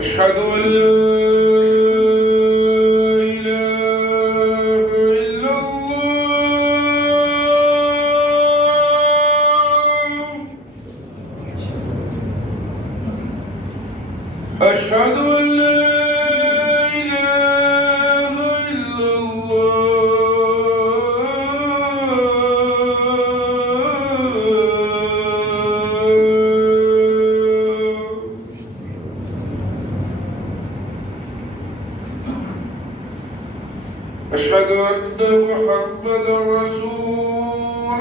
أشهد أن لا إله إلا الله. أشهد أن لا إله إلا الله. أشهد أن محمدا رسول الله.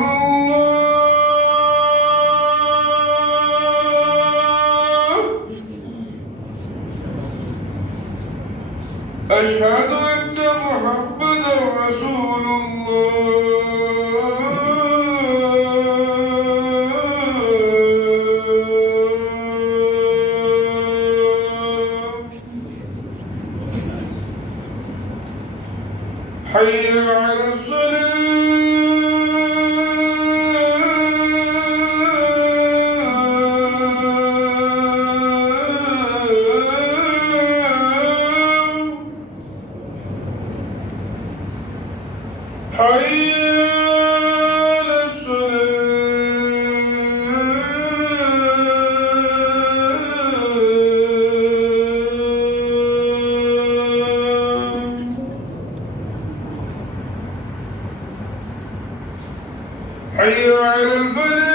أشهد أن محمدا رسول الله. حي على الصلاة. حي على الصلاة. حي على الفلاح.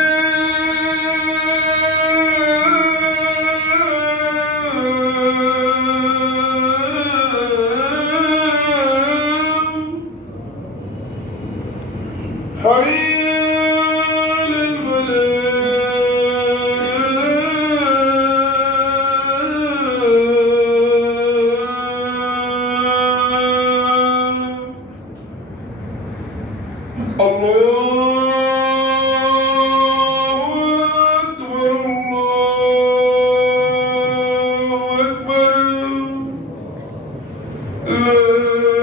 حي على الفلاح. الله أكبر. لا